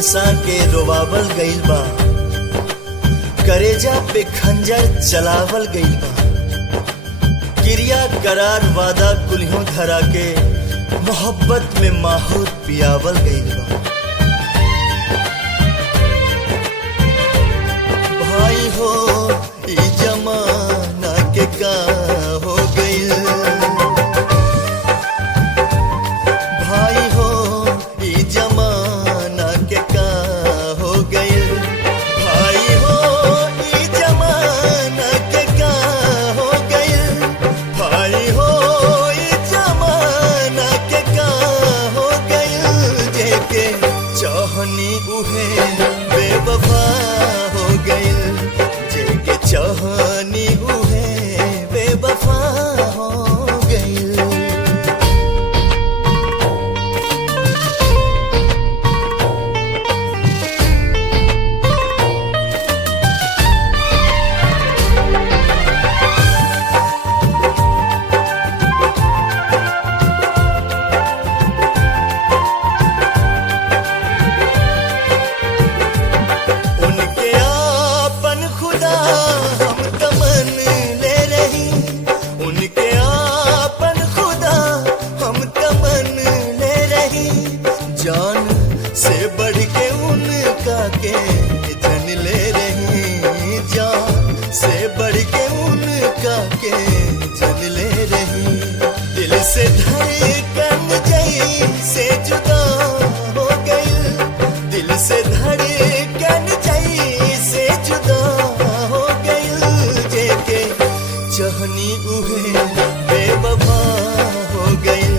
हंसा के रोवावल गइल बा, करेजा पे खंजर चलावल गइल बा। क्रिया करार वादा कुल्हों धरा के मोहब्बत में माहौर पियावल गइल बा। भाई हो ई जमाना के का हो गइल, भाई हो ई जमाना के का हो गइल, भाई हो ई जमाना के का हो गइल, भाई हो ई जमाना के का हो गइल। जेके चाहनी उहे बेवफा हो गइल, जेके चाहनी उहे बेवफा हो गइल। उनके आपन खुदा हम तमन ले रही, उनके आपन खुदा हम तमन ले रही। जान से बढ़ के उनका के जन ले रही, जान से बढ़ के उनका के जन ले रही। दिल से धड़कन जैसे जुदा हो गई, दिल से धड़कन जैसे जुदा हो गई। जेके चाहनी उहे बेवफा हो गई,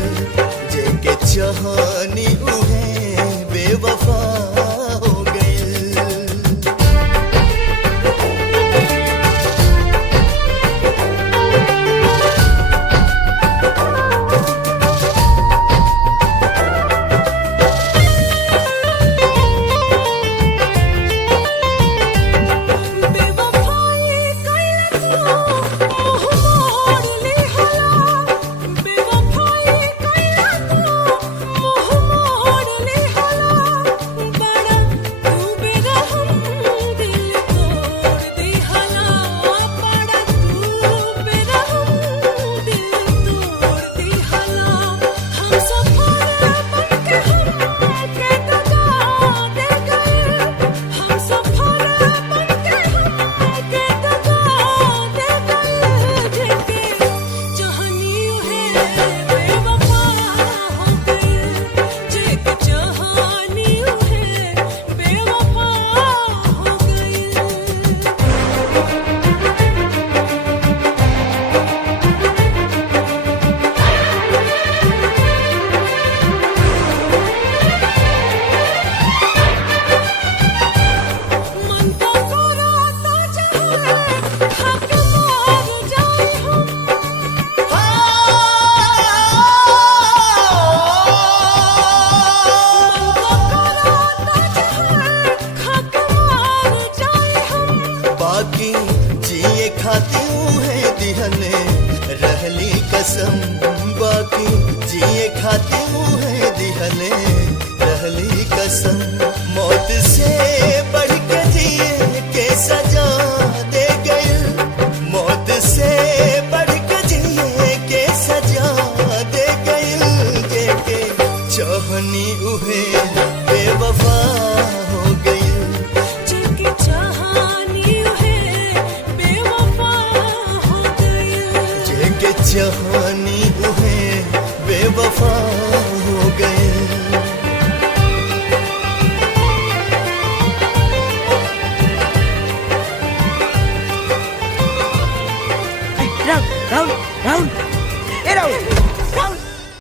जेके चाहनी उहे बेवफा हो गई। बाकी जिए खाती है दिहने रहली कसम, बाकी जिए खाती है दिहने रहली कसम।